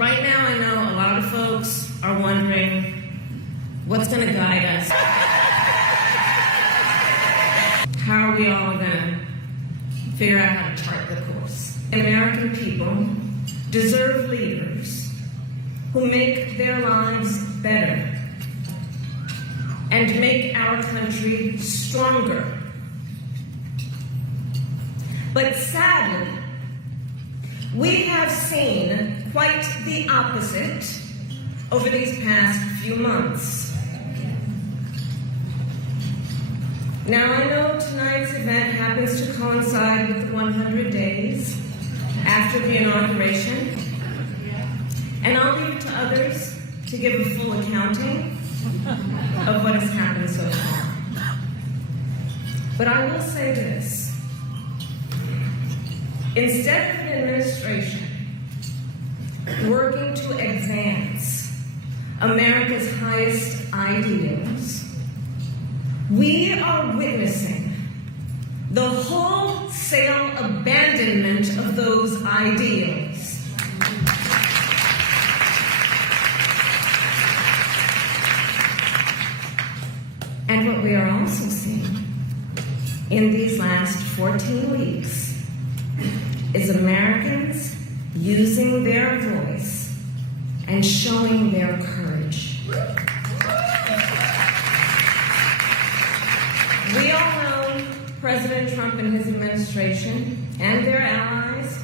right now I know a lot of folks are wondering what's going to guide us. How are we all going to figure out how to chart the course? The American people deserve leaders who make their lives better and make our country stronger. But sadly, we have seen quite the opposite over these past few months. Now, I know tonight's event happens to coincide with the 100 days after the inauguration, and I'll leave it to others to give a full accounting of what has happened so far. But I will say this. Instead of an administration working to advance America's highest ideals, we are witnessing the wholesale abandonment of those ideals. And what we are also seeing in these last 14 weeks is Americans using their voice and showing their courage. We all know President Trump and his administration and their allies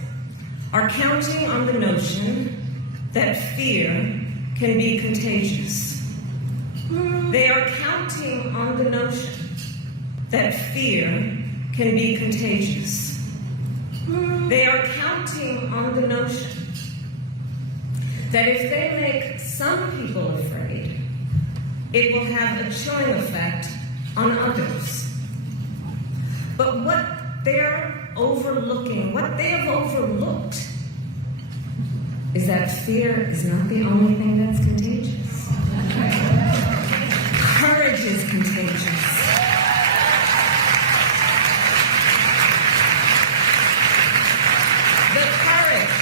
are counting on the notion that fear can be contagious. They are counting on the notion that fear can be contagious. They are counting on the notion that if they make some people afraid, it will have a chilling effect on others. But what they're overlooking, what they have overlooked, is that fear is not the only thing that's contagious. Courage is contagious. The courage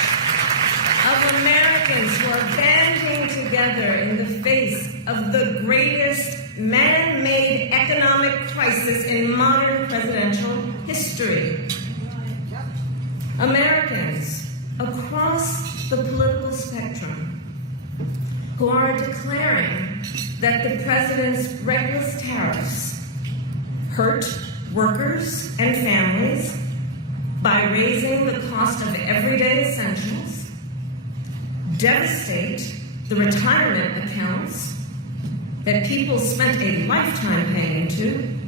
of Americans who are banding together in the face of the greatest man-made economic crisis in modern presidential history. Americans across the political spectrum who are declaring that the president's reckless tariffs hurt workers and families by raising the cost of everyday essentials, devastate the retirement accounts that people spent a lifetime paying into,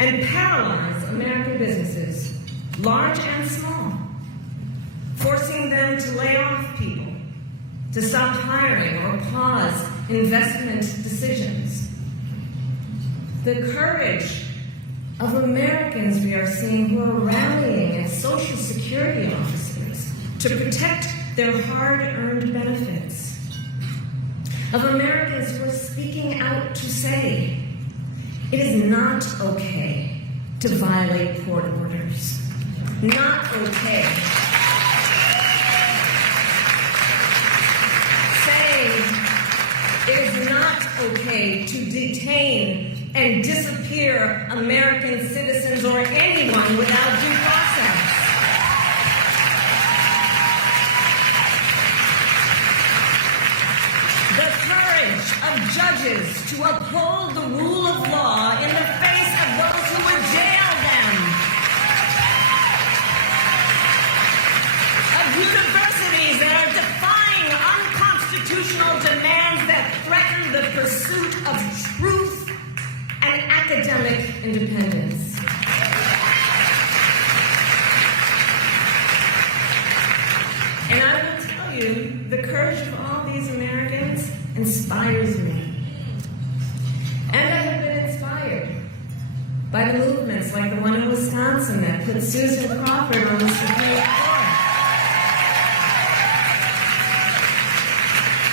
and paralyze American businesses, large and small, forcing them to lay off people, to stop hiring or pause investment decisions. The courage of Americans we are seeing who are rallying as Social Security officers to protect their hard-earned benefits. Of Americans who are speaking out to say, it is not okay to violate court orders. Not okay. Saying it is not okay to detain and disappear American citizens or anyone without due process. The courage of judges to uphold the rule of law in the face of those who would jail them. Of universities that are defying unconstitutional demands that threaten the pursuit of truth and academic independence. And I will tell you, the courage of all these Americans inspires me. And I have been inspired by the movements like the one in Wisconsin that put Susan Crawford on the Supreme Court.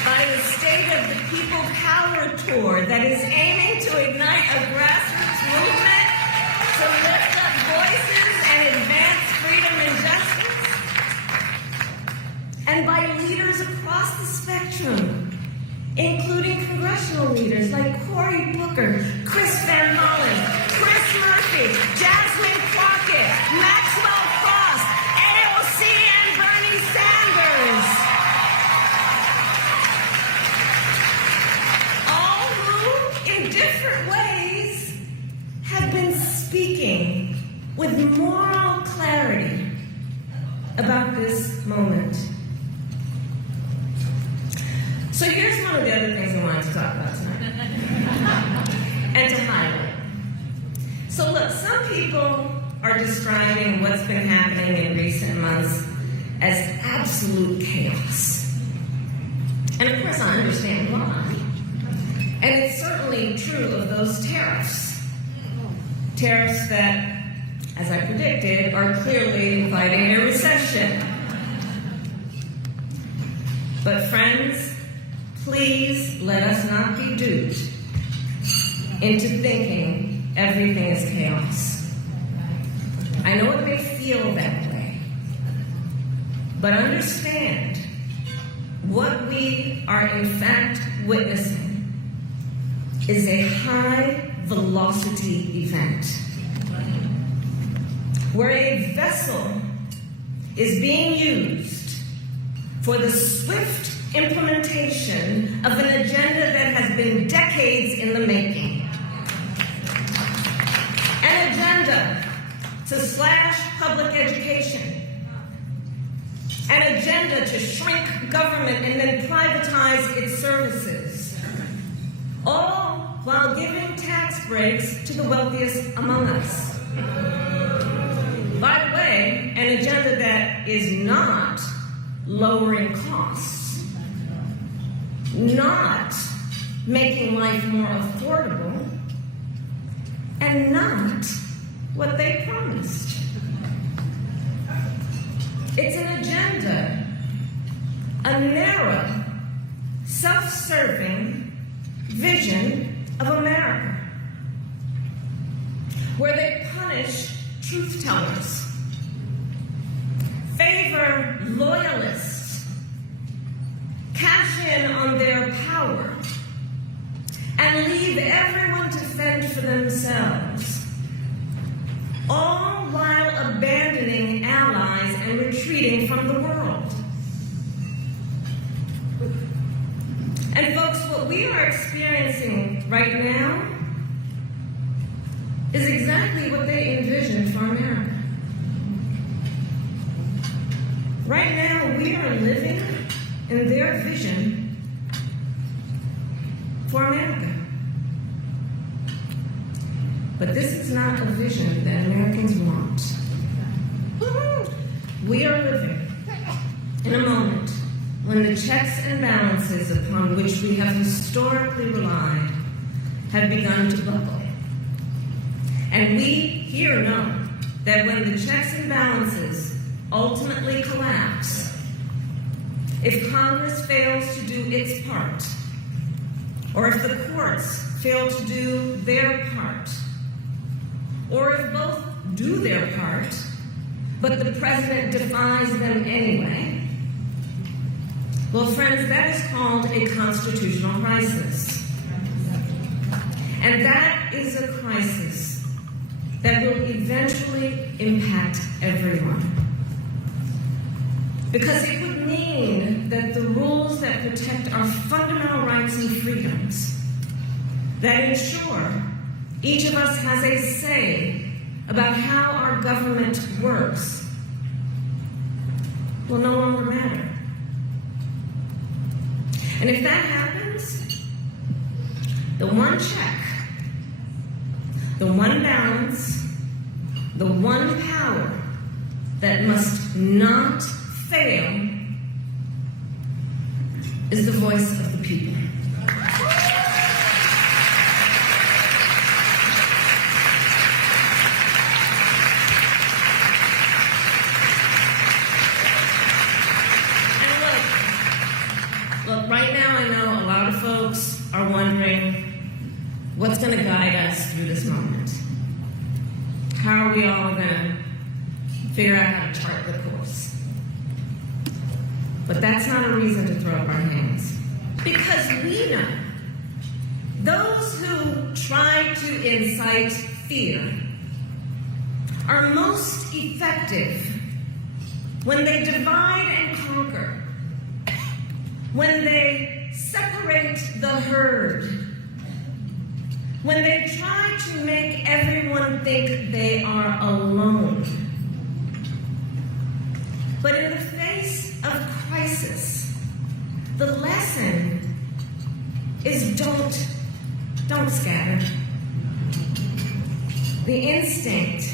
By the State of the People Power Tour that is aiming to ignite a grassroots movement to lift up voices and advance freedom and justice. And by leaders including congressional leaders like Cory Booker, Chris Van Hollen, Chris Murphy, Jasmine Crockett, Maxwell Frost, AOC, and Bernie Sanders. All who, in different ways, have been speaking with moral clarity about this moment. So here's one of the other things I wanted to talk about tonight and to highlight. So look, some people are describing what's been happening in recent months as absolute chaos. And of course I understand why. And it's certainly true of those tariffs. Tariffs that, as I predicted, are clearly inviting a recession. But friends, please let us not be duped into thinking everything is chaos. I know it may feel that way, but understand what we are in fact witnessing is a high-velocity event where a vessel is being used for the swift implementation of an agenda that has been decades in the making. An agenda to slash public education. An agenda to shrink government and then privatize its services. All while giving tax breaks to the wealthiest among us. By the way, an agenda that is not lowering costs. Not making life more affordable, and not what they promised. It's an agenda, a narrow, self-serving vision of America, where they punish truth-tellers, favor loyalists, cash in on their power, and leave everyone to fend for themselves, all while abandoning allies and retreating from the world. And folks, what we are experiencing right now is exactly what they envisioned for America. Right now, we are living in their vision for America. But this is not a vision that Americans want. We are living in a moment when the checks and balances upon which we have historically relied have begun to buckle. And we here know that when the checks and balances ultimately collapse, if Congress fails to do its part, or if the courts fail to do their part, or if both do their part, but the president defies them anyway, well, friends, that is called a constitutional crisis. And that is a crisis that will eventually impact everyone. Because it would mean that the rules that protect our fundamental rights and freedoms, that ensure each of us has a say about how our government works, will no longer matter. And if that happens, the one check, the one balance, the one power that must not fail is the voice of the people. Look, right now I know a lot of folks are wondering what's going to guide us through this moment. How are we all going to figure out how to chart the course? But that's not a reason to throw up our hands. Because we we know those who try to incite fear are most effective when they divide and conquer, when they separate the herd, when they try to make everyone think they are alone. But in the face of crisis, the lesson is don't scatter. The instinct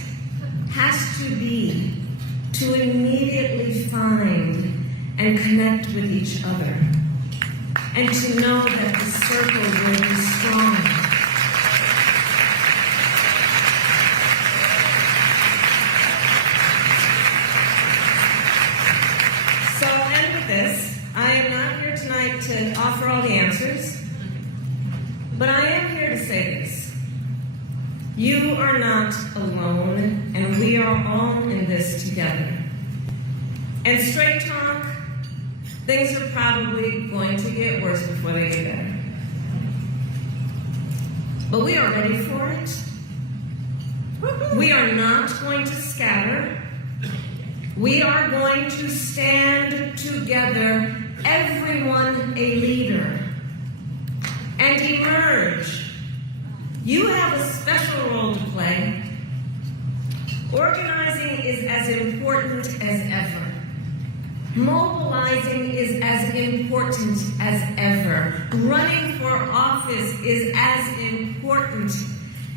has to be to immediately find and connect with each other, and to know that the circle will be strong. So I'll end with this. I am not here tonight to offer all the answers, but I am here to say this. You are not alone, and we are all in this together. And straight talk, things are probably going to get worse before they get better. But we are ready for it. We are not going to scatter. We are going to stand together, everyone a leader, and emerge. You have a special role to play. Organizing is as important as ever. Mobilizing is as important as ever. Running for office is as important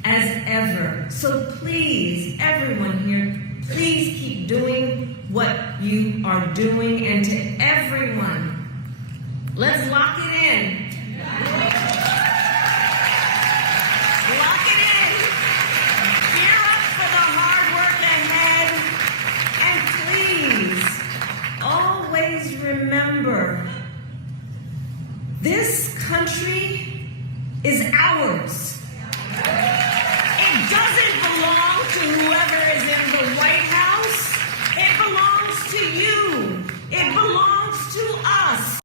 as ever. So please, everyone here, please keep doing what you are doing. And to everyone, let's lock it in. Lock it in. Gear up for the hard work ahead. And please, always remember, this country is ours. It doesn't